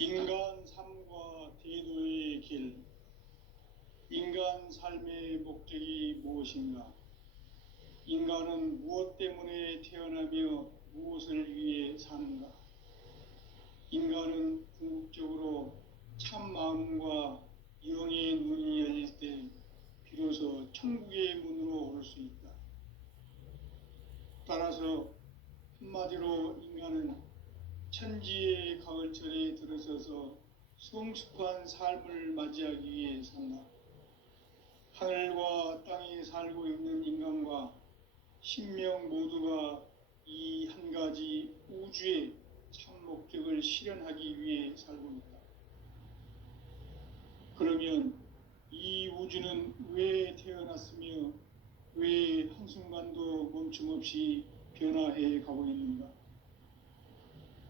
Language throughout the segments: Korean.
인간 삶과 대도의 길, 인간 삶의 목적이 무엇인가? 인간은 무엇 때문에 태어나며 무엇을 위해 사는가? 인간은 궁극적으로 참 마음과 영의 눈이 열릴 때 비로소 천국의 문으로 올 수 있다. 따라서 한마디로 인간은 천지의 가을철에 들어서서 성숙한 삶을 맞이하기 위해 산다. 하늘과 땅에 살고 있는 인간과 신명 모두가 이 한 가지 우주의 참 목적을 실현하기 위해 살고 있다. 그러면 이 우주는 왜 태어났으며 왜 한순간도 멈춤없이 변화해 가고 있는가?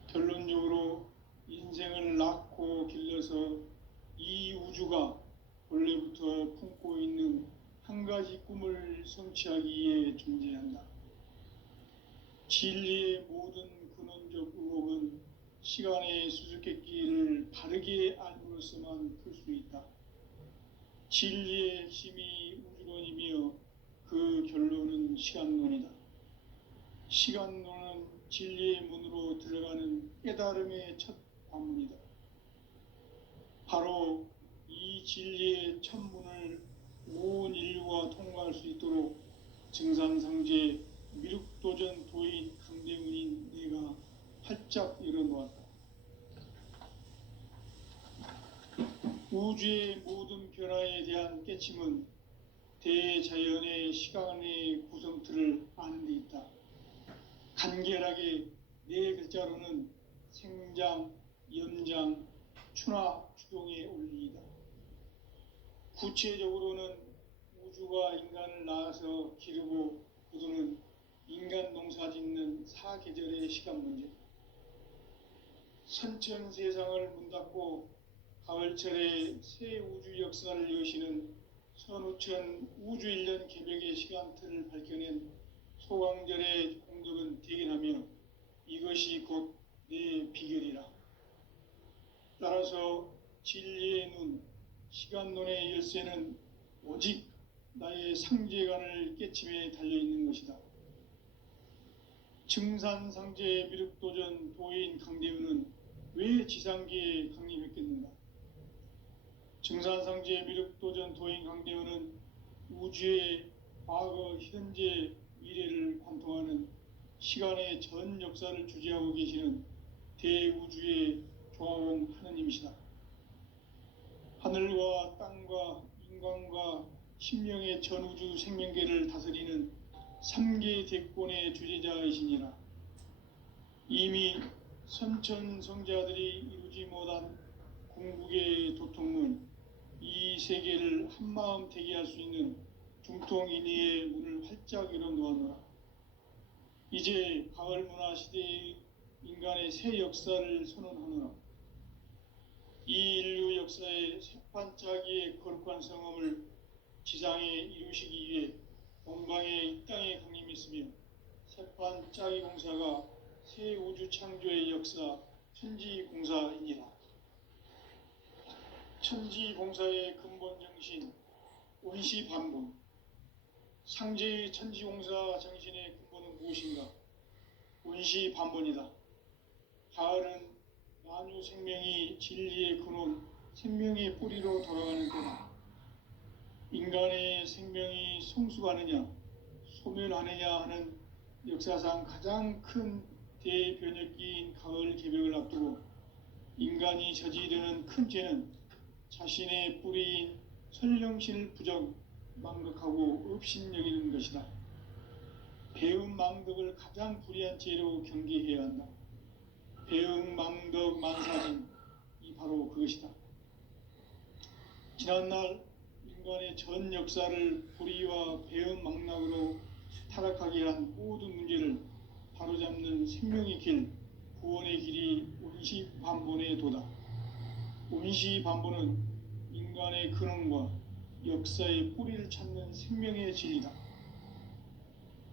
결론적으로 인생을 낳고 길러서 이 우주가 원래부터 품고 있는 한 가지 꿈을 성취하기 위해 존재한다. 진리의 모든 근원적 의혹은 시간의 수수께끼를 바르게 알므로써만 풀 수 있다. 진리의 핵심이 우주론이며 그 결론은 시간론이다. 시간론은 진리의 문으로 들어가는 깨달음의 첫 관문이다. 바로 이 진리의 첫 문을 온 인류가 통과할 수 있도록 증산상제 미륵도전 도인 강대문인 내가 활짝 열어놓았다. 우주의 모든 변화에 대한 깨침은 대자연의 시간의 구성틀을 아는 데 있다. 간결하게 네 글자로는 생장, 연장, 추나 추동의 원리이다. 구체적으로는 우주가 인간을 낳아서 기르고 거두는 인간 농사 짓는 사계절의 시간 문제, 선천 세상을 문 닫고 가을철에 새 우주 역사를 여시는 선우천 우주 1년 개벽의 시간틀을 밝혀낸 소강절의 공덕은 대견하며 이것이 곧 내 비결이라. 따라서 진리의 눈, 시간론의 열쇠는 오직 나의 상제관을 깨침에 달려있는 것이다. 증산상제 미륵도전 도인 강대훈은 왜 지상계에 강림했겠는가? 증산상제 미륵도전 도인 강대훈은 우주의 과거, 현재, 미래를 관통하는 시간의 전 역사를 주재하고 계시는 대우주의 조화홍 하느님이시다. 하늘과 땅과 인간과 신명의 전우주 생명계를 다스리는 3계 대권의 주재자이시니라. 이미 선천성자들이 이루지 못한 궁극의 도통문, 이 세계를 한마음 되게 할 수 있는 중통인의의 문을 활짝 열어놓았노라. 이제 가을 문화 시대의 인간의 새 역사를 선언하노라. 이 인류 역사의 새반짝이의 거룩한 성험을 지상에 이루시기 위해 동방의 이 땅에 강림했으며 새반짝이 공사가 새 우주 창조의 역사 천지공사이니라. 천지공사의 근본 정신 원시반본, 상제의 천지공사 정신의 근본은 무엇인가? 원시반본이다. 가을은 만유 생명이 진리의 근원, 생명의 뿌리로 돌아가는 때다. 인간의 생명이 성숙하느냐, 소멸하느냐 하는 역사상 가장 큰 대변혁기인 가을 개벽을 앞두고 인간이 저지르는 큰 죄는 자신의 뿌리인 설령신을 부정, 망덕하고 업신여기는 것이다. 배움 망덕을 가장 불의한 죄로 경계해야 한다. 배움 망덕 만사진, 이 바로 그것이다. 지난날 인간의 전 역사를 불의와 배움 망락으로 타락하게 한 모든 문제를 바로잡는 생명의 길, 구원의 길이 원시반본의 도다. 원시반본은 인간의 근원과 역사의 뿌리를 찾는 생명의 진리다.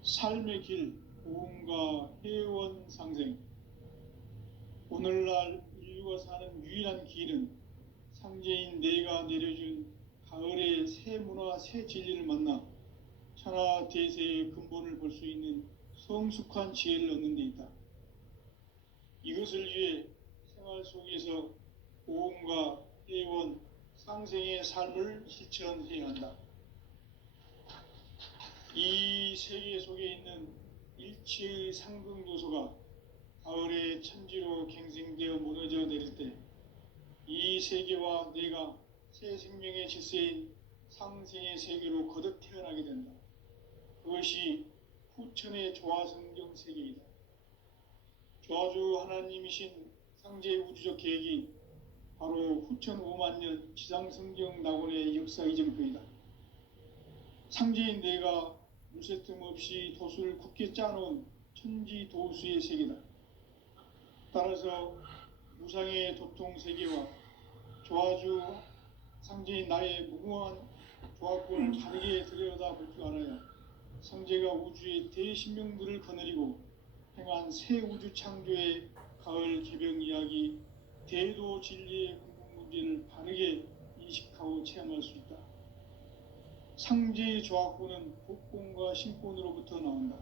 삶의 길, 고음과 회원 상생. 오늘날 인류가 살고 사는 유일한 길은 상제인 내가 내려준 가을의 새 문화, 새 진리를 만나 천하 대세의 근본을 볼 수 있는 성숙한 지혜를 얻는 데 있다. 이것을 위해 생활 속에서 보험과 회원, 상생의 삶을 실천해야 한다. 이 세계 속에 있는 일체의 상승도소가 가을의 천지로 갱생되어 무너져 내릴 때 이 세계와 내가 새 생명의 질서인 상생의 세계로 거듭 태어나게 된다. 그것이 후천의 조화성경 세계이다. 조화주 하나님이신 상제 우주적 계획이 바로 후천 5만 년 지상성경 낙원의 역사 이정표이다. 상제인 내가 물새틈 없이 도수를 굳게 짜놓은 천지 도수의 세계다. 따라서 무상의 도통 세계와 조화주 상제인 나의 무궁한 조화권을 다르게 들여다볼 줄 알아야 상제가 우주의 대신명들을 거느리고 행한 새 우주 창조의 가을 개병 이야기, 대도 진리의 궁극 문제를 바르게 인식하고 체험할 수 있다. 상제의 조화권은 복권과 신권으로부터 나온다.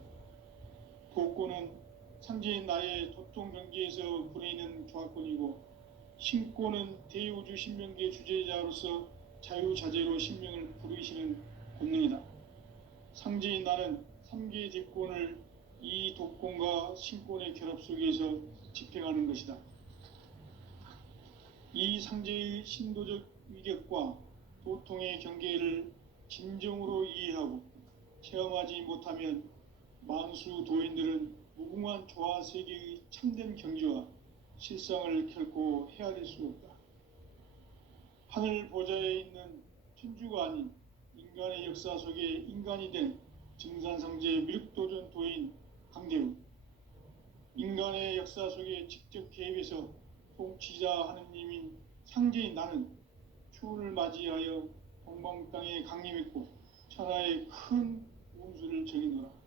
복권은 상제인 나의 도통 경계에서 부리는 조화권이고, 신권은 대우주 신명계 주제자로서 자유자재로 신명을 부르시는 본능이다. 상제인 나는 3개의 뒷권을 이 독권과 신권의 결합 속에서 집행하는 것이다. 이 상제의 신도적 위격과 도통의 경계를 진정으로 이해하고 체험하지 못하면 만수 도인들은 무궁한 조화 세계의 참된 경지와 실상을 결코 헤아릴 수 없다. 하늘 보좌에 있는 천주가 아닌 인간의 역사 속에 인간이 된 증산상제 밀도전 도인 강대우, 인간의 역사 속에 직접 개입해서 통치자 하느님인 상제인 나는 추운을 맞이하여 동방 땅에 강림했고 천하의 큰 운수를 정해놓으라.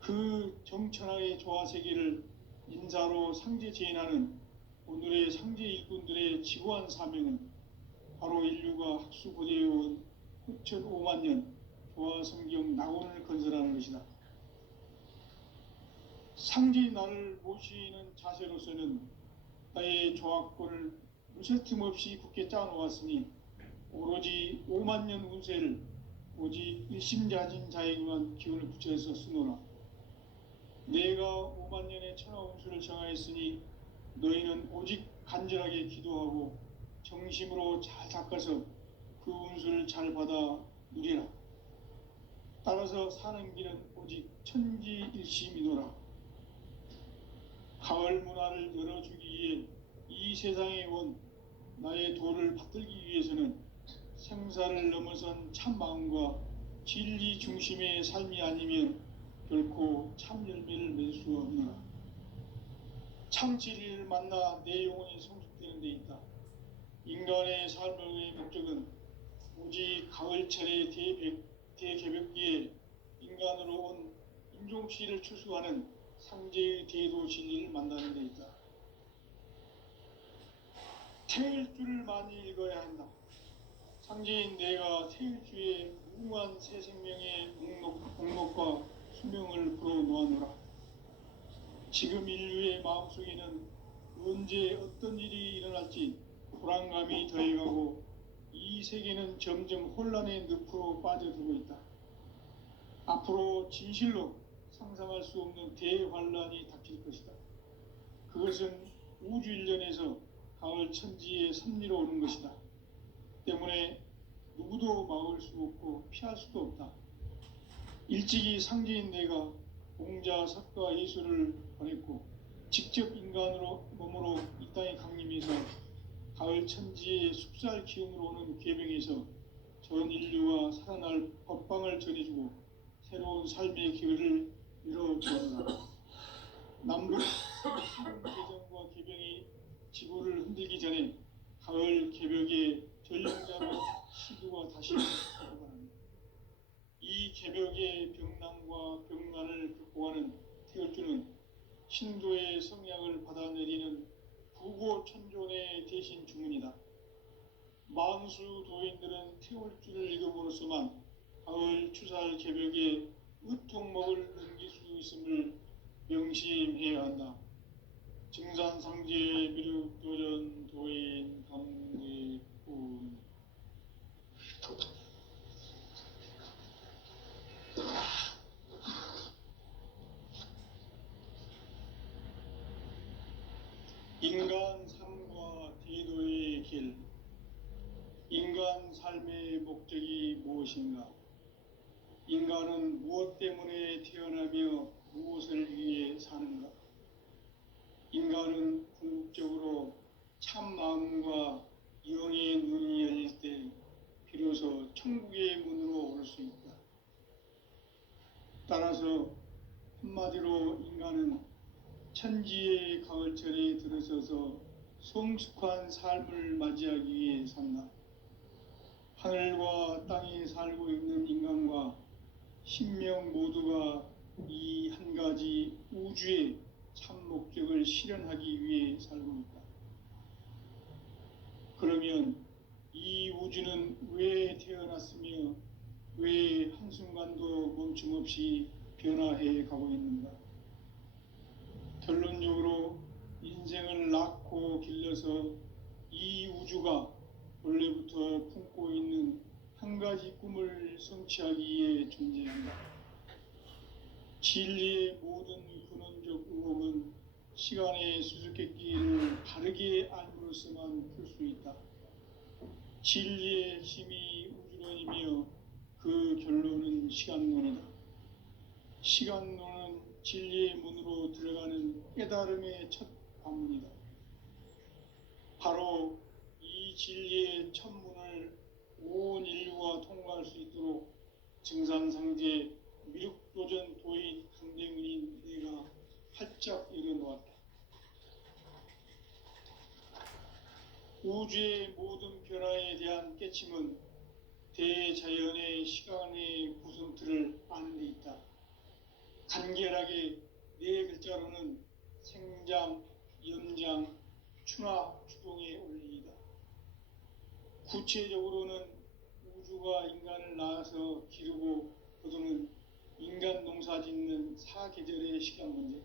그 정천하의 조화 세계를 인사로 상제 제인하는 오늘의 상제 일꾼들의 지구한 사명은 바로 인류가 학수고대해온 후천 5만 년 조화 성경 낙원을 건설하는 것이다. 상제인 나를 모시는 자세로서는 나의 조화권을 무쇠틈 없이 굳게 짜놓았으니 오로지 5만 년 운세를 오직 일심자진 자에게만 기운을 붙여서 쓰노라. 내가 5만 년의 천하 운수를 정하였으니 너희는 오직 간절하게 기도하고 정심으로 잘 닦아서 그 운수를 잘 받아 누리라. 따라서 사는 길은 오직 천지일심이노라. 가을 문화를 열어주기 위해 이 세상에 온 나의 도를 받들기 위해서는 생사를 넘어선 참 마음과 진리 중심의 삶이 아니면 결코 참 열매를 맺을 수 없노라. 참 진리를 만나 내 영혼이 성숙되는 데 있다. 인간의 삶의 목적은 오직 가을철의 대개벽기에 인간으로 온 인종씨를 추수하는 상제의 대도 진리를 만나는 데 있다. 태일주를 많이 읽어야 한다. 상제인 내가 태일주의 무궁한 새 생명의 목록과 수명을 풀어놓아노라. 지금 인류의 마음속에는 언제 어떤 일이 일어날지 불안감이 더해가고 이 세계는 점점 혼란의 늪으로 빠져들고 있다. 앞으로 진실로 상상할 수 없는 대환란이 닥칠 것이다. 그것은 우주 일련에서 가을 천지의 섭리로 오는 것이다. 때문에 누구도 막을 수 없고 피할 수도 없다. 일찍이 상제인 내가 공자, 석가, 예수를 보냈고 직접 인간으로 몸으로 이 땅에 강림해서 가을 천지의 숲살 기운으로 오는 계병에서 전 인류와 살아날 법방을 전해주고 새로운 삶의 기회를 열어주었다. 남북 개정과 개병이 지구를 흔들기 전에 가을 개벽의 전령자로 시구가 다시 돌아갑니다. 이 개벽의 병난과 병난을 극복하는 태극주는 신도의 성약을 받아내리는 구고천존의 대신 주문이다. 만수 도인들은 태울 줄을 읽음으로써만 가을 추살 개벽에 으통먹을 넘길 수 있음을 명심해야 한다. 증산상제 미륵도전 도인 강대군. 인간 삶과 대도의 길. 인간 삶의 목적이 무엇인가? 인간은 무엇 때문에 태어나며 무엇을 위해 사는가? 인간은 궁극적으로 참 마음과 영의 눈이 열릴 때 비로소 천국의 문으로 올 수 있다. 따라서 한마디로 인간은 천지의 가을철에 들어서서 성숙한 삶을 맞이하기 위해 산다. 하늘과 땅에 살고 있는 인간과 신명 모두가 이 한 가지 우주의 참 목적을 실현하기 위해 살고 있다. 그러면 이 우주는 왜 태어났으며 왜 한순간도 멈춤없이 변화해 가고 있는가? 결론적으로 인생을 낳고 길러서 이 우주가 원래부터 품고 있는 한 가지 꿈을 성취하기 위해 존재한다. 진리의 모든 근원적 의혹은 시간의 수수께끼를 바르게 알므로써만 풀 수 있다. 진리의 핵심이 우주론이며 그 결론은 시간론이다. 시간론은 진리의 문으로 들어가는 깨달음의 첫 관문이다. 바로 이 진리의 첫 문을 온 인류가 통과할 수 있도록 증산상제 미륵도전 도인 강대문인 내가 활짝 열어놓았다. 우주의 모든 변화에 대한 깨침은 대자연의 시간의 구성틀을 아는 데 있다. 간결하게 네 글자로는 생장, 연장, 추나 추동의 원리이다. 구체적으로는 우주가 인간을 낳아서 기르고 거두는 인간 농사 짓는 사계절의 시간 문제,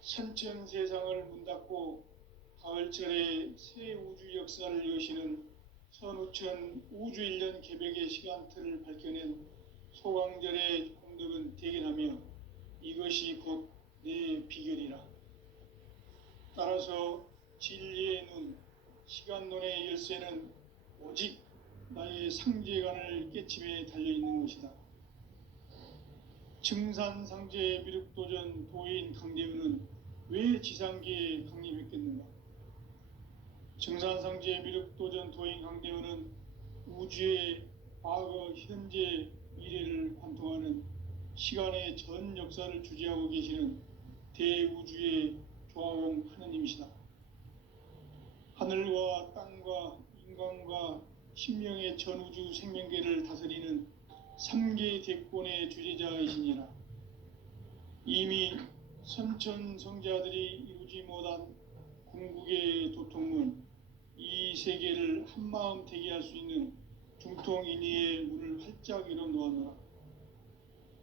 선천 세상을 문 닫고 가을철에 새 우주 역사를 여시는 선우천 우주 1년 개벽의 시간틀을 밝혀낸 소강절의 공덕은 대견하며 이것이 곧 내 비결이라. 따라서 진리의 눈, 시간론의 열쇠는 오직 나의 상제관을 깨침에 달려있는 것이다. 증산상제 미륵도전 도인 강대우는 왜 지상계에 강림했겠는가? 증산상제 미륵도전 도인 강대우는 우주의 과거, 현재, 미래를 관통하는 시간의 전 역사를 주재하고 계시는 대우주의 조화공 하느님이시다. 하늘과 땅과 인간과 신명의 전우주 생명계를 다스리는 3개 대권의 주재자이시니라. 이미 선천 성자들이 이루지 못한 궁극의 도통문, 이 세계를 한마음 되게 할 수 있는 중통인의의 문을 활짝 열어놓았노라.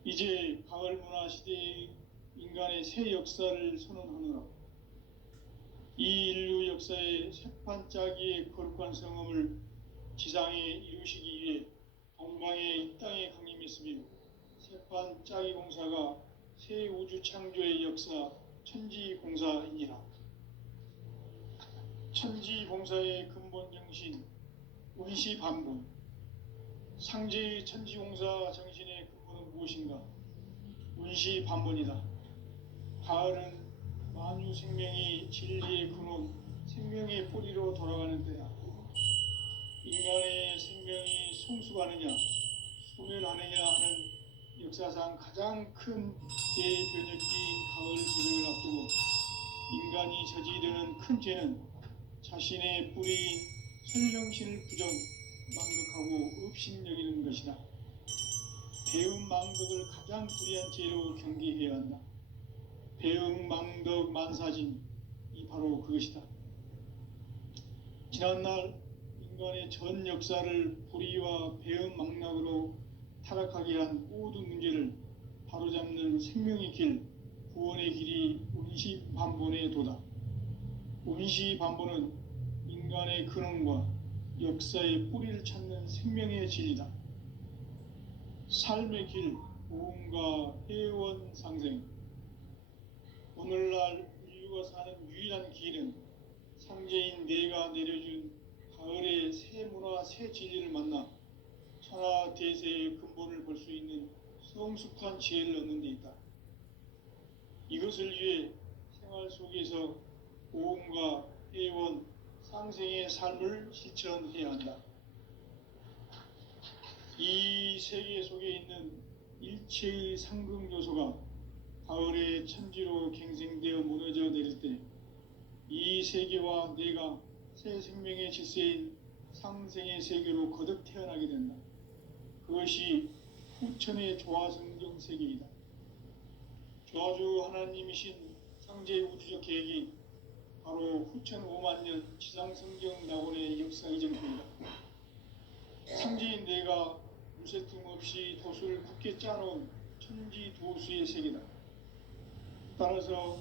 이제 가을 문화 시대의 인간의 새 역사를 선언하노라. 이 인류 역사의 새판짜기의 거룩한 성음을 지상에 이루시기 위해 동방의 이 땅에 강림했으며 새판짜기 공사가 새 우주 창조의 역사 천지공사이니라. 천지공사의 근본 정신 운시반본, 상제의 천지공사 정신의 근본은 무엇인가? 운시반본이다. 가을은 만유 생명이 진리의 근원, 생명의 뿌리로 돌아가는 때다. 인간의 생명이 성숙하느냐, 소멸하느냐 하는 역사상 가장 큰 대변혁기인 가을 개벽을 앞두고 인간이 저지르는 큰 죄는 자신의 뿌리인 설령신을 부정, 망극하고 업신여기는 것이다. 배움 망덕을 가장 불의한 죄로 경계해야 한다. 배움 망덕 만사진, 이 바로 그것이다. 지난날 인간의 전 역사를 불의와 배은망락으로 타락하게 한 모든 문제를 바로잡는 생명의 길, 구원의 길이 운시반본의 도다. 운시반본은 인간의 근원과 역사의 뿌리를 찾는 생명의 진리다. 삶의 길, 보험과 회원 상생. 오늘날 인류가 사는 유일한 길은 상제인 내가 내려준 가을의 새 문화, 새 진리를 만나 천하 대세의 근본을 볼 수 있는 성숙한 지혜를 얻는 데 있다. 이것을 위해 생활 속에서 보험과 회원, 상생의 삶을 실천해야 한다. 이 세계 속에 있는 일체의 상급 요소가 가을의 천지로 갱생되어 무너져 내릴 때 이 세계와 내가 새 생명의 질서인 상생의 세계로 거듭 태어나게 된다. 그것이 후천의 조화성경 세계이다. 조화주 하나님이신 상제의 우주적 계획이 바로 후천 5만 년 지상성경 낙원의 역사 이정표이다. 상제인 내가 무쇠틈 없이 도수를 굳게 짜놓은 천지 도수의 세계다. 따라서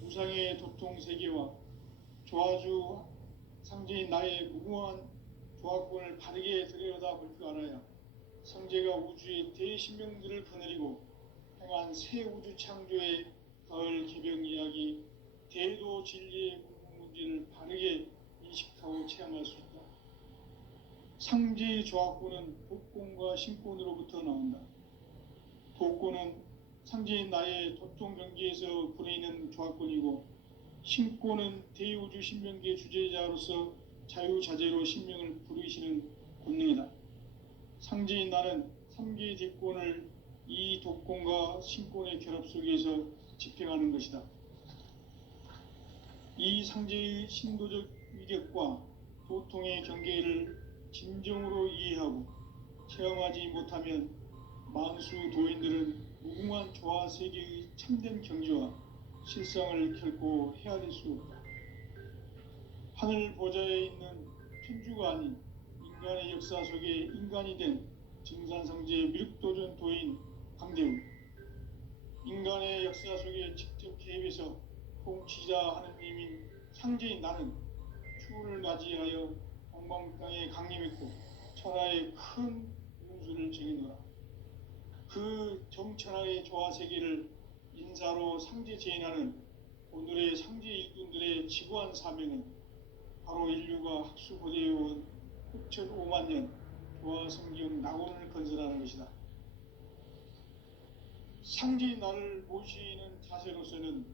무상의 도통 세계와 조화주 상제인 나의 무궁한 조화권을 바르게 들여다볼 줄 알아야 상제가 우주의 대신명들을 거느리고 행한 새 우주 창조의 가을 개병 이야기, 대도 진리의 궁극 문제를 바르게 인식하고 체험할 수 있다. 상제의 조화권은 독권과 신권으로부터 나온다. 독권은 상제인 나의 도통 경계에서 부리는 조화권이고, 신권은 대우주 신명기의 주제자로서 자유자재로 신명을 부르시는 권능이다. 상제인 나는 3개의 뒷권을 이 독권과 신권의 결합 속에서 집행하는 것이다. 이 상제의 신도적 위격과 도통의 경계를 진정으로 이해하고 체험하지 못하면 만수 도인들은 무궁한 조화 세계의 참된 경지와 실상을 결코 헤아릴 수 없다. 하늘 보좌에 있는 천주가 아닌 인간의 역사 속에 인간이 된 증산성제 밀도전 도인 강대우, 인간의 역사 속에 직접 개입해서 통치자 하느님인 상제인 나는 추운을 맞이하여 동방땅에 강림했고 천하의 큰 운수를 정해놓으라. 그 정천하의 조화세계를 인사로 상제 제인하는 오늘의 상제 일꾼들의 지구한 사명은 바로 인류가 학수고대해온 후천 5만 년 조화성경 낙원을 건설하는 것이다. 상제인 나를 모시는 자세로서는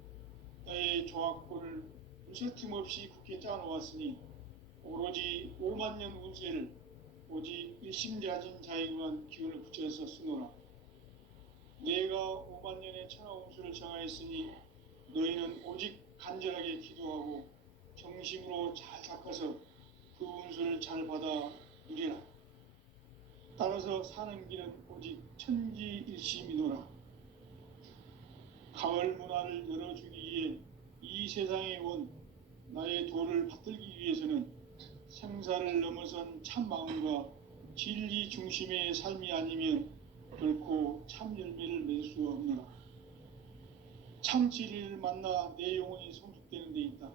나의 조화권을 무쇠틈 없이 굳게 짜놓았으니 오로지 5만 년 운세를 오직 일심자진 자에게만 기운을 붙여서 쓰노라. 내가 5만 년의 천하 운수를 정하였으니 너희는 오직 간절하게 기도하고 정심으로 잘 닦아서 그 운수를 잘 받아 누리라. 따라서 사는 길은 오직 천지일심이노라. 가을 문화를 열어주기 위해 이 세상에 온 나의 도를 받들기 위해서는 생사를 넘어선 참 마음과 진리 중심의 삶이 아니면 결코 참 열매를 맺을 수 없노라. 참 진리를 만나 내 영혼이 성숙되는 데 있다.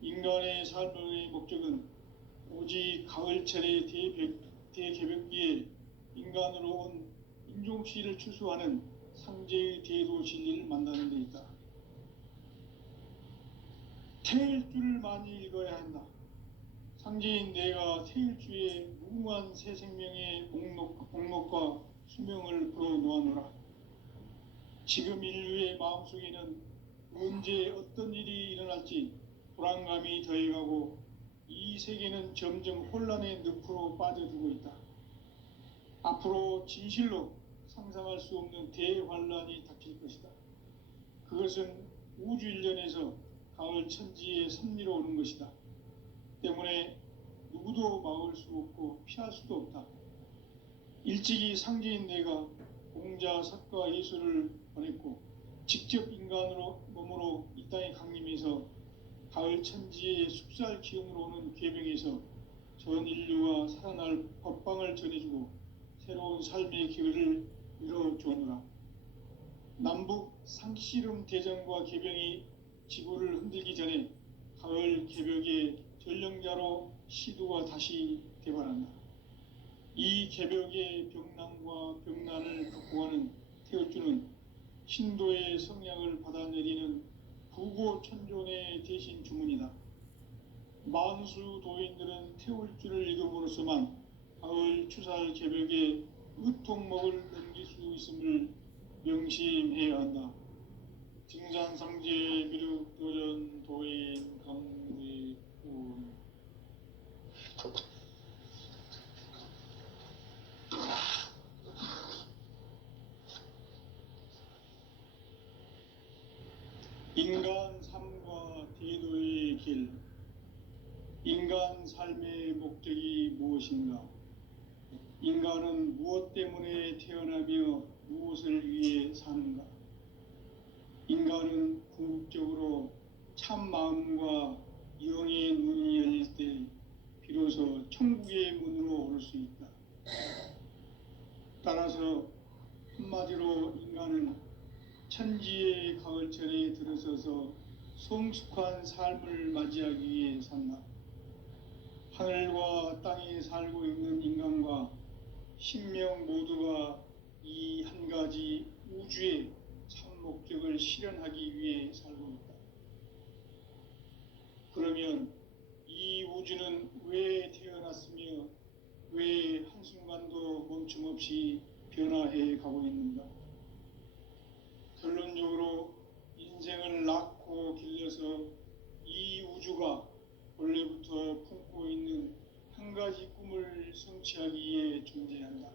인간의 삶의 목적은 오직 가을철의 대개벽기에 인간으로 온 인종시를 추수하는 상제의 대도 진리를 만나는 데 있다. 태일주를 많이 읽어야 한다. 상제인 내가 태일주의 무궁한 새 생명의 목록과 수명을 풀어놓아노라. 지금 인류의 마음속에는 언제 어떤 일이 일어날지 불안감이 더해가고 이 세계는 점점 혼란의 늪으로 빠져들고 있다. 앞으로 진실로 상상할 수 없는 대환란이 닥칠 것이다. 그것은 우주 일련에서 가을 천지의 섭리로 오는 것이다. 때문에 누구도 막을 수 없고 피할 수도 없다. 일찍이 상제인 내가 공자, 석가, 예수를 보냈고 직접 인간으로 몸으로 이 땅에 강림해서 가을 천지의 숙살 기운으로 오는 궤병에서 전 인류가 살아날 법방을 전해주고 새로운 삶의 기회를 열어주느라. 남북 상씨름 대전과 개병이 지구를 흔들기 전에 가을 개벽의 전령자로 시도가 다시 대발한다. 이 개벽의 병난과 병난을 극복하는 태울주는 신도의 성량을 받아내리는 부고천존의 대신 주문이다. 만수 도인들은 태울주를 읽음으로써만 가을 추살 개벽의 의통목을 넘길 수 있음을 명심해야 한다. 증산상제 미륵도전 도인 강대군. 인간 삶과 대도의 길. 인간 삶의 목적이 무엇인가? 인간은 무엇 때문에 태어나며 무엇을 위해 사는가? 인간은 궁극적으로 참 마음과 영의 눈이 열릴 때 비로소 천국의 문으로 올 수 있다. 따라서 한마디로 인간은 천지의 가을철에 들어서서 성숙한 삶을 맞이하기 위해 산다. 하늘과 땅에 살고 있는 인간과 신명 모두가 이 한 가지 우주의 참 목적을 실현하기 위해 살고 있다. 그러면 이 우주는 왜 태어났으며 왜 한순간도 멈춤없이 변화해 가고 있는가? 결론적으로 인생을 낳고 길러서 이 우주가 원래부터 품고 있는 한 가지 꿈을 성취하기 위해 존재한다.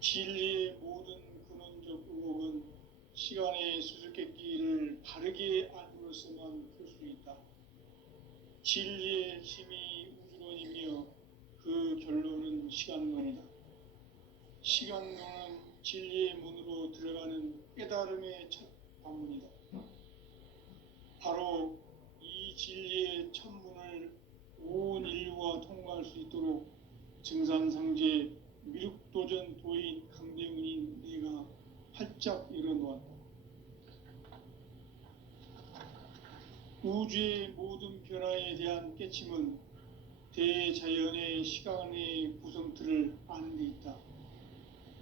진리의 모든 근원적 의목은 시간의 수수께끼를 바르게 알므로써만 풀 수 있다. 진리의 힘이 우주론이며 그 결론은 시간론이다. 시간론은 진리의 문으로 들어가는 깨달음의 첫 방문이다. 바로 이 진리의 첫 문을 온 인류가 통과할 수 있도록 증산상제 미륵도전 도인 강대훈인 내가 활짝 열어놓았다. 우주의 모든 변화에 대한 깨침은 대자연의 시간의 구성틀을 아는 데 있다.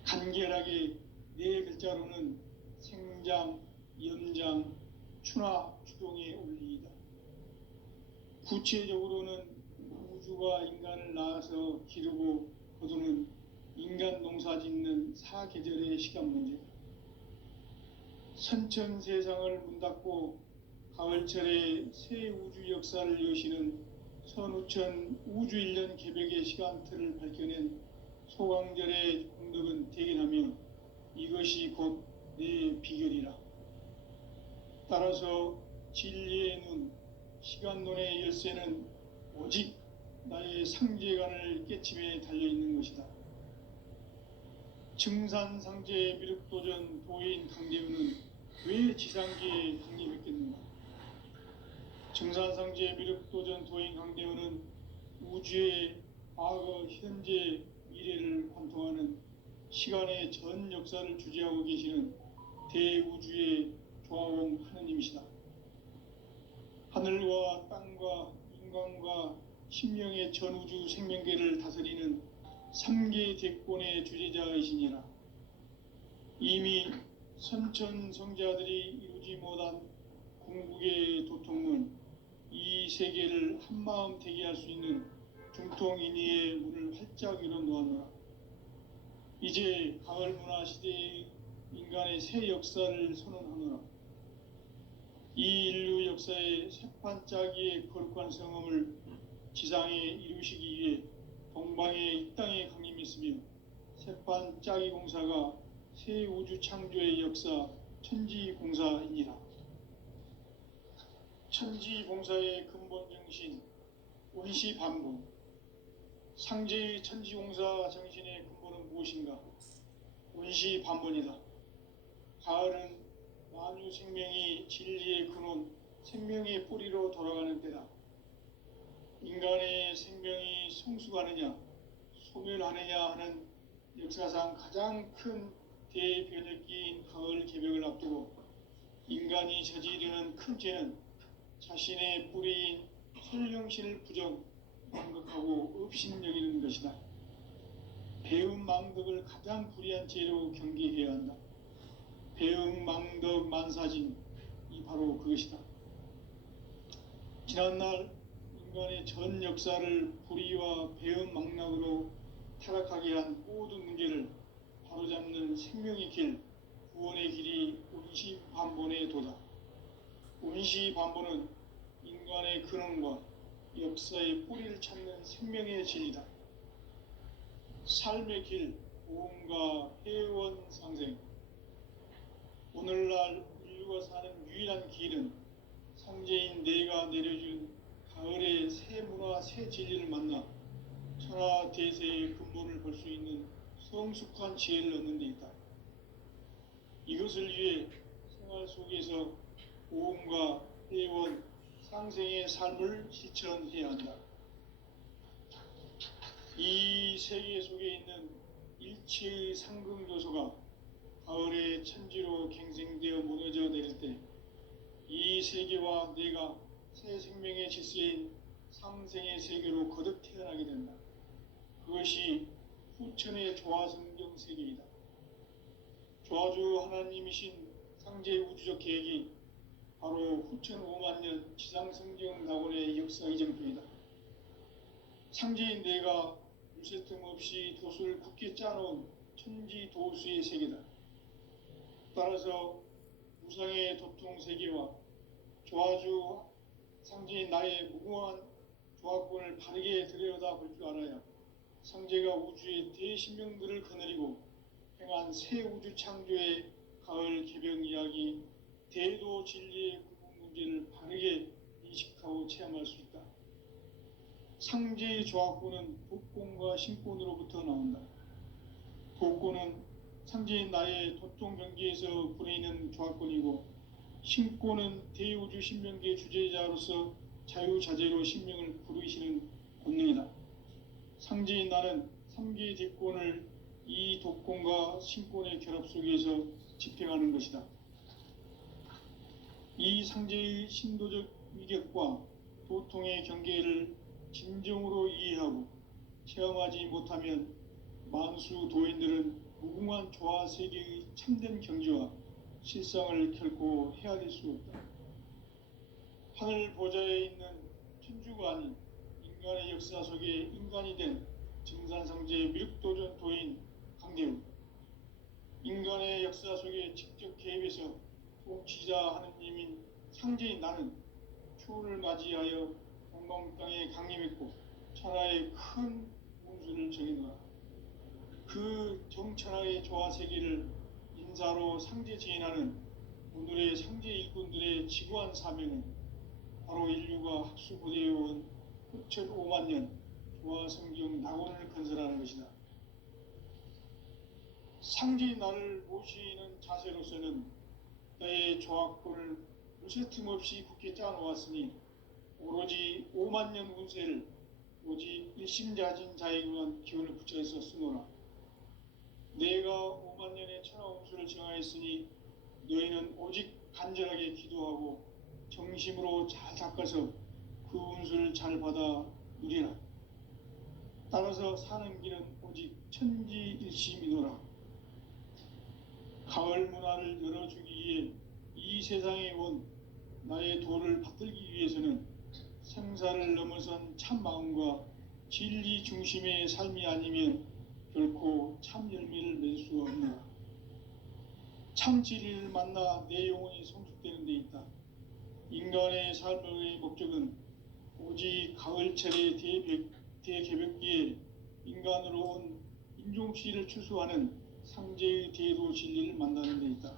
간결하게 네 글자로는 생장, 연장, 추나 추동의 원리이다. 구체적으로는 우주가 인간을 낳아서 기르고 거두는 인간 농사 짓는 사계절의 시간 문제다. 선천 세상을 문 닫고 가을철에 새 우주 역사를 여시는 선우천 우주 1년 개벽의 시간틀을 밝혀낸 소강절의 공덕은 대견하며 이것이 곧 내 비결이라. 따라서 진리의 눈, 시간론의 열쇠는 오직 나의 상제관을 깨침에 달려있는 것이다. 증산상제 미륵도전 도인 강대훈은 왜 지상계에 강림했겠는가? 증산상제 미륵도전 도인 강대훈은 우주의 과거, 현재, 미래를 관통하는 시간의 전 역사를 주재하고 계시는 대우주의 조화공 하느님이시다. 하늘과 땅과 인간과 신명의 전우주 생명계를 다스리는 3계 대권의 주재자이시니라. 이미 선천성자들이 이루지 못한 궁극의 도통문, 이 세계를 한마음 되게 할 수 있는 중통인의의 문을 활짝 열어놓았노라. 이제 가을 문화 시대의 인간의 새 역사를 선언하노라. 이 인류 역사의 새판짜기의 거룩한 성험을 지상에 이루시기 위해 동방의 이 땅에 강림했으며 새판짜기 공사가 새 우주 창조의 역사 천지봉사이니라. 천지봉사의 근본 정신 원시반복. 상제의 천지공사 정신의 근본은 무엇인가? 원시반본이다. 가을은 만유 생명이 진리의 근원, 생명의 뿌리로 돌아가는 때다. 인간의 생명이 성숙하느냐 소멸하느냐 하는 역사상 가장 큰 대변혁기인 가을 개벽을 앞두고 인간이 저지르는 큰 죄는 자신의 뿌리인 설령신을 부정, 망극하고 업신여기는 것이다. 배음 망덕을 가장 불의한 죄로 경계해야 한다. 배음 망덕 만사진이 바로 그것이다. 지난날 인간의 전 역사를 불의와 배음 망락으로 타락하게 한 모든 문제를 바로잡는 생명의 길, 구원의 길이 운시반본의 도다. 운시반본은 인간의 근원과 역사의 뿌리를 찾는 생명의 진리다. 삶의 길, 보험과 회원 상생. 오늘날 인류가 사는 유일한 길은 성제인 내가 내려준 가을의 새 문화, 새 진리를 만나 천하 대세의 근본을 볼 수 있는 성숙한 지혜를 얻는 데 있다. 이것을 위해 생활 속에서 보험과 회원, 상생의 삶을 실천해야 한다. 이 세계 속에 있는 일체의 상극 요소가 가을의 천지로 갱생되어 무너져 내릴 때 이 세계와 내가 새 생명의 질서인 상생의 세계로 거듭 태어나게 된다. 그것이 후천의 조화성경 세계이다. 조화주 하나님이신 상제 우주적 계획이 바로 후천 5만년 지상성경 낙원의 역사 이정표이다. 상제인 내가 유세틈 없이 도수를 굳게 짜놓은 천지 도수의 세계다. 따라서 우상의 도통 세계와 조화주 상제인 나의 무궁한 조화권을 바르게 들여다볼 줄 알아야 상제가 우주의 대신명들을 거느리고 행한 새 우주 창조의 가을 개벽 이야기, 대도 진리의 구분 문제를 바르게 인식하고 체험할 수 있다. 상제의 조화권은 독권과 신권으로부터 나온다. 독권은 상제인 나의 도통 경계에서 부리는 조화권이고 신권은 대우주 신명계의 주제자로서 자유자재로 신명을 부르시는 권능이다. 상제인 나는 3개의 대권을 이 독권과 신권의 결합 속에서 집행하는 것이다. 이 상제의 신도적 위격과 도통의 경계를 진정으로 이해하고 체험하지 못하면 만수 도인들은 무궁한 조화 세계의 참된 경지와 실상을 결코 헤아릴 수 없다. 하늘 보좌에 있는 천주가 아닌 인간의 역사 속에 인간이 된 증산성제 밀육도전 도인 강대우, 인간의 역사 속에 직접 개입해서 통치자 하느님인 상제인 나는 초를 맞이하여 동방 땅에 강림했고 천하의 큰 운수를 정해놓아 그 정천하의 조화 세계를 인사로 상제 지인하는 오늘의 상제 일꾼들의 지구한 사명은 바로 인류가 학수고대해온 후천 5만년 조화성경 낙원을 건설하는 것이다. 상제인 나를 모시는 자세로서는 나의 조화권을 무쇠틈 없이 굳게 짜놓았으니 오로지 5만년 운세를 오직 일심자진 자에게만 기운을 붙여서 쓰노라. 내가 5만년의 천하 운수를 정하였으니 너희는 오직 간절하게 기도하고 정심으로 잘 닦아서 그 운수를 잘 받아 누리라. 따라서 사는 길은 오직 천지일심이노라. 가을 문화를 열어주기 위해 이 세상에 온 나의 도를 받들기 위해서는 생사를 넘어선 참 마음과 진리 중심의 삶이 아니면 결코 참 열매를 맺을 수 없노라. 참 진리를 만나 내 영혼이 성숙되는 데 있다. 인간의 삶의 목적은 오직 가을철의 대개벽기에 인간으로 온 인종시를 추수하는 상제의 대도 진리를 만나는 데 있다.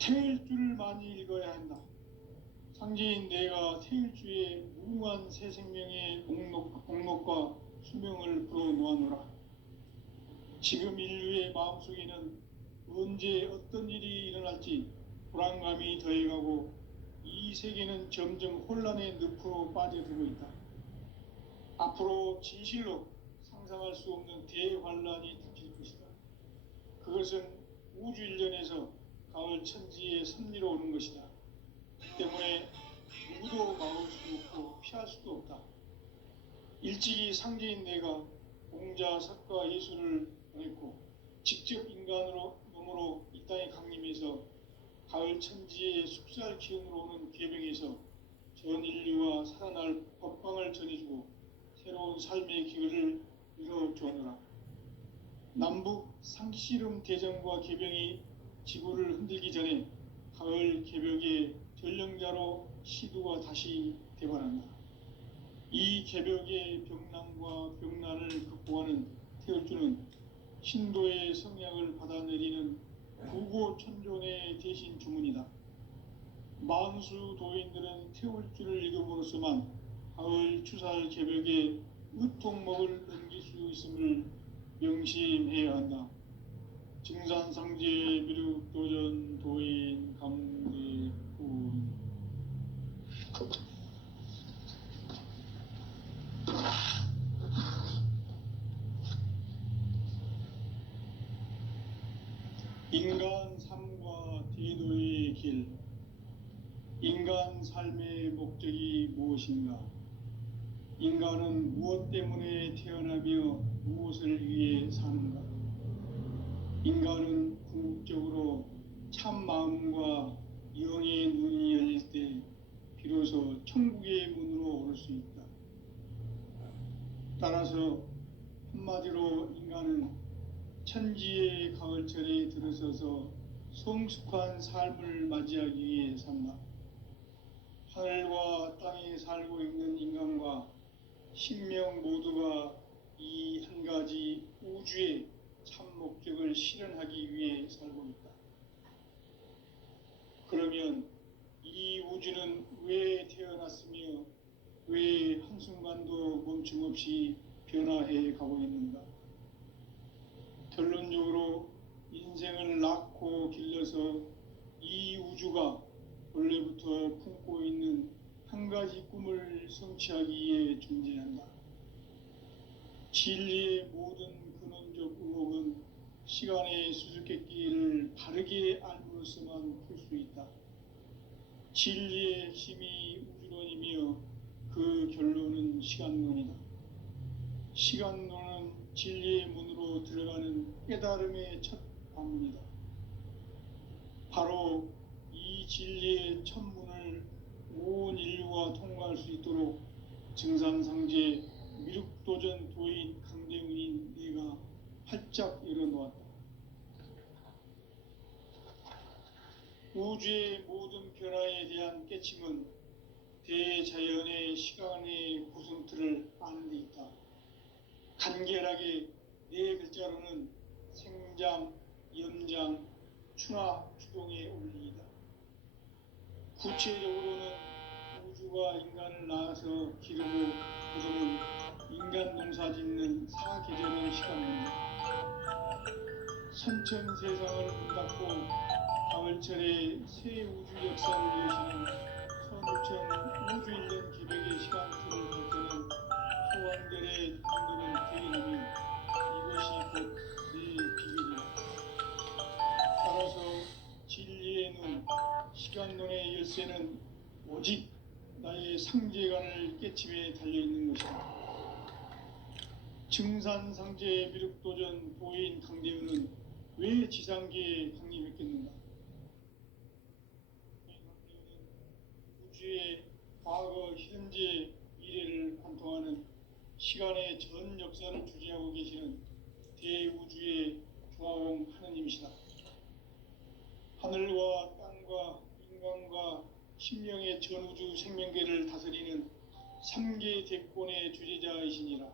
태일주를 많이 읽어야 한다. 상제인 내가 태일주의 무궁한 새 생명의 목록과 수명을 불어놓아노라. 지금 인류의 마음속에는 언제 어떤 일이 일어날지 불안감이 더해가고 이 세계는 점점 혼란의 늪으로 빠져들고 있다. 앞으로 진실로 상상할 수 없는 대환란이 닥칠 것이다. 그것은 우주 일련에서 가을 천지의 섭리로 오는 것이다. 때문에 누구도 막을 수 없고 피할 수도 없다. 일찍이 상제인 내가 공자, 석가, 예수를 보냈고 직접 인간으로 몸으로 이 땅에 강림해서 가을 천지의 숙살 기운으로 오는 계병에서 전 인류와 살아날 법방을 전해주고 새로운 삶의 기회를 이뤄주었노라. 남북 상씨름 대전과 계병이 지구를 흔들기 전에 가을 개벽의 전령자로 시두가 다시 대발한다. 이 개벽의 병난과 병난을 극복하는 태울주는 신도의 성약을 받아내리는 구고천존의 대신 주문이다. 만수 도인들은 태울주를 읽음으로써만 가을 추살 개벽의 의통목을 넘길 수 있음을 명심해야 한다. 증산상제 미륵도전 도인 강대군. 인간 삶과 대도의 길. 인간 삶의 목적이 무엇인가? 인간은 무엇 때문에 태어나며 무엇을 위해 사는가? 인간은 궁극적으로 참 마음과 영의 눈이 열릴 때 비로소 천국의 문으로 오를 수 있다. 따라서 한마디로 인간은 천지의 가을철에 들어서서 성숙한 삶을 맞이하기 위해 산다. 하늘과 땅에 살고 있는 인간과 신명 모두가 이 한 가지 우주의 참 목적을 실현하기 위해 살고 있다. 그러면 이 우주는 왜 태어났으며 왜 한순간도 멈춤 없이 변화해 가고 있는가? 결론적으로 인생을 낳고 길러서 이 우주가 원래부터 품고 있는 한 가지 꿈을 성취하기 위해 존재한다. 진리의 모든 근원적 의혹은 시간의 수수께끼를 바르게 알므로써만 풀 수 있다. 진리의 핵심이 우주론이며 그 결론은 시간론이다. 시간론은 진리의 문으로 들어가는 깨달음의 첫 방문이다. 바로 이 진리의 첫 문을 온 인류가 통과할 수 있도록 증산상제 미륵도전 도인 강대훈인 내가 활짝 열어놓았다. 우주의 모든 변화에 대한 깨침은 대자연의 시간의 구성틀을 아는 데 있다. 간결하게 네 글자로는 생장, 연장, 추나 추동의 원리이다. 구체적으로는 우주가 인간을 낳아서 기르고 거두는 인간 농사 짓는 사계절의 시간입니다. 선천 세상을 문 닫고 가을철에 새 우주 역사를 여시는 선우천 우주일년 기백의 시간틀을 볼 때는 소왕들의 눈들은 대인하며 이것이 곧 내 비결이다. 따라서 진리의 눈, 시간론의 열쇠는 오직 나의 상제관을 깨침에 달려있는 것이다. 증산상제 미륵도전 도인 강대훈은 왜 지상계에 강림했겠는가? 강대훈은 우주의 과거, 현재, 미래를 관통하는 시간의 전 역사를 주재하고 계시는 대우주의 조화홍 하느님이시다. 하늘과 땅과 인간과 심령의 전우주 생명계를 다스리는 3계 대권의 주재자이시니라.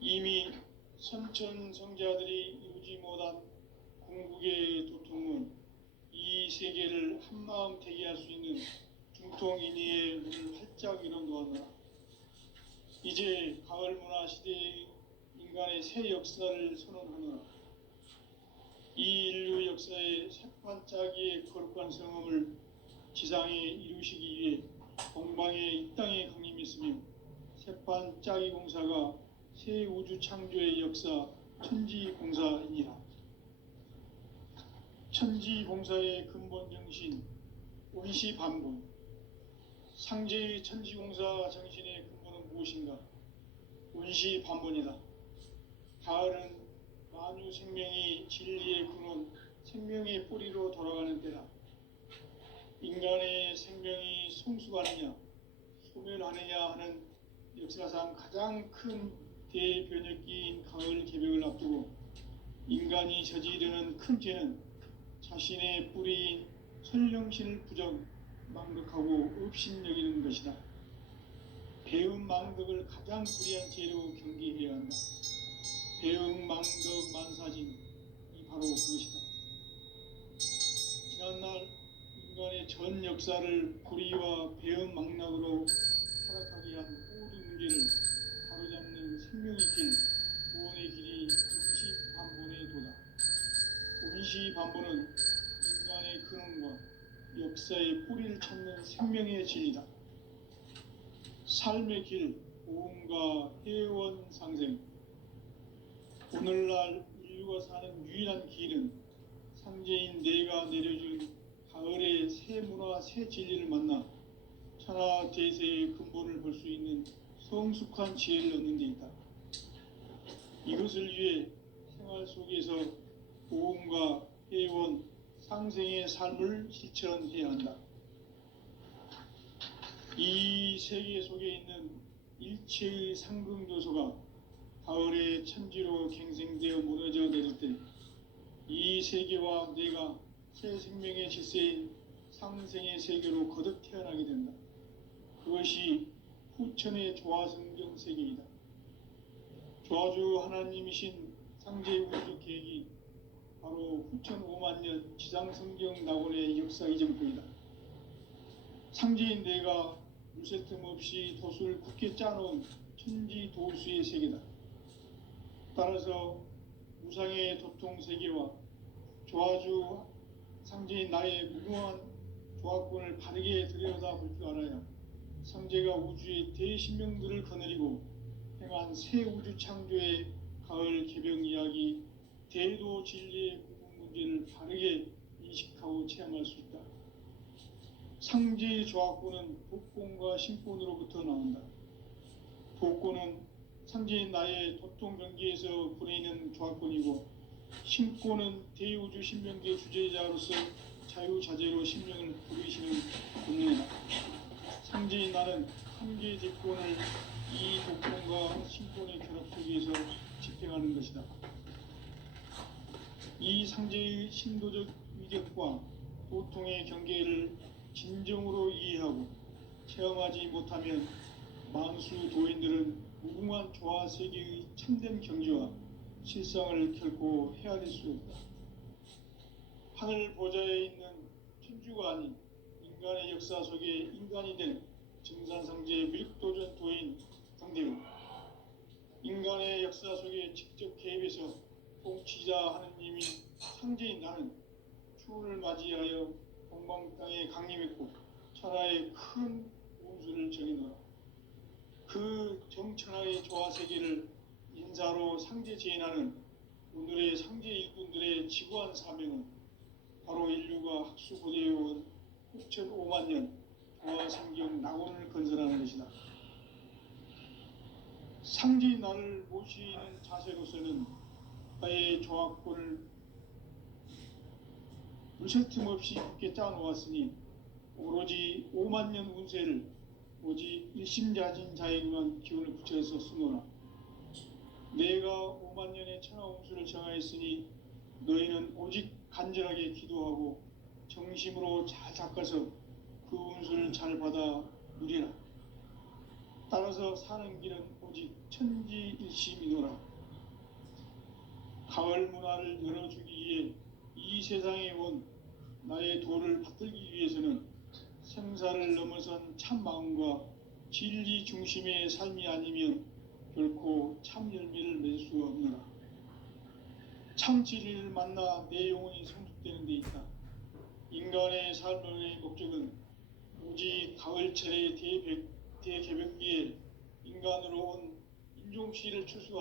이미 선천성자들이 이루지 못한 궁극의 도통은 이 세계를 한마음 되게 할 수 있는 중통인의의 문을 활짝 열어놓았노라. 이제 가을 문화 시대의 인간의 새 역사를 선언하노라. 이 인류 역사의 새판짜기의 거룩한 성음을 지상에 이루시기 위해 동방에 이 땅에 강림했으며 새판짜기 공사가 새 우주 창조의 역사 천지공사이니라. 천지공사의 근본 정신 원시반본. 상제의 천지공사 정신의 근본은 무엇인가? 원시반본이다. 가을은 만유 생명이 진리의 근원, 생명의 뿌리로 돌아가는 때다. 인간의 생명이 성숙하느냐, 소멸하느냐 하는 역사상 가장 큰 대변혁기인 가을 개벽을 앞두고 인간이 저지르는 큰 죄는 자신의 뿌리인 선령신을 부정, 망덕하고 업신여기는 것이다. 배음 망덕을 가장 불의한 죄로 경계해야 한다. 배음 망덕 만사진, 이 바로 그것이다. 지난날 인간의 전 역사를 불의와 배음 망락으로 타락하게 한 모든 문제를 바로잡는 생명의 길, 구원의 길이 원시반본의 도다. 원시반본은 인간의 근원과 역사의 뿌리를 찾는 생명의 진리다. 삶의 길, 보험과 회원 상생. 오늘날 인류가 사는 유일한 길은 상제인 내가 내려준 가을의 새 문화, 새 진리를 만나 천하 대세의 근본을 볼 수 있는 성숙한 지혜를 얻는 데 있다. 이것을 위해 생활 속에서 보험과 회원, 상생의 삶을 실천해야 한다. 이 세계 속에 있는 일체의 상승요소가 가을의 천지로 갱생되어 무너져 내릴 때 이 세계와 내가 새 생명의 질서인 상생의 세계로 거듭 태어나게 된다. 그것이 후천의 조화성경 세계이다. 조화주 하나님이신 상제 우주 계획이 바로 후천 5만 년 지상성경 낙원의 역사 이전부이다. 상제인 내가 물새 틈 없이 도수를 굳게 짜놓은 천지 도수의 세계다. 따라서 무상의 도통 세계와 조화주 상제인 나의 무궁한 조화권을 바르게 들여다볼 줄 알아야 상제가 우주의 대신명들을 거느리고 행한 새 우주 창조의 가을 개벽 이야기, 대도 진리의 구분 문제를 바르게 인식하고 체험할 수 있다. 상제의 조화권은 복권과 신권으로부터 나온다. 복권은 상제인 나의 도통 경계에서 보내는 조화권이고, 신권은 대우주 신명계 주제자로서 자유자재로 신명을 부르시는 본능이다. 상제인 나는 한계의 대권을 이 복권과 신권의 결합 속에서 집행하는 것이다. 이 상제의 신도적 위격과 도통의 경계를 진정으로 이해하고 체험하지 못하면 만수 도인들은 무궁한 조화 세계의 참된 경지와 실상을 결코 헤아릴 수 없다. 하늘 보좌에 있는 천주가 아닌 인간의 역사 속에 인간이 된 증산상제 밀도전 도인 강대우, 인간의 역사 속에 직접 개입해서 통치자 하느님인 상제인 나는 추운을 맞이하여 동방 땅에 강림했고 천하의 큰 운수를 정해놓아 그 정천하의 조화 세계를 인사로 상제 제인하는 오늘의 상제 일꾼들의 지구한 사명은 바로 인류가 학수고대해온 6,5만 년 조화 성경 낙원을 건설하는 것이다. 상제인 나를 모시는 자세로서는 나의 조화권을 물새 틈 없이 굳게 짜놓았으니 오로지 5만 년 운세를 오직 일심자진 자에게만 기운을 붙여서 쓰노라. 내가 5만 년의 천하 운수를 정하였으니 너희는 오직 간절하게 기도하고 정심으로 잘 닦아서 그 운수를 잘 받아 누리라. 따라서 사는 길은 오직 천지일심이노라. 가을 문화를 열어주기 위해 이 세상에 온 나의 도를 받들기 위해서는 생사를 넘어선 참 마음과 진리 중심의 삶이 아니면 결코 참 열매를 맺을 수 없노라. 참 진리를 만나 내 영혼이 성숙되는 데 있다. 인간의 삶의 목적은 오직 가을철의 대개벽기에 인간으로 온 인종시를 추수하는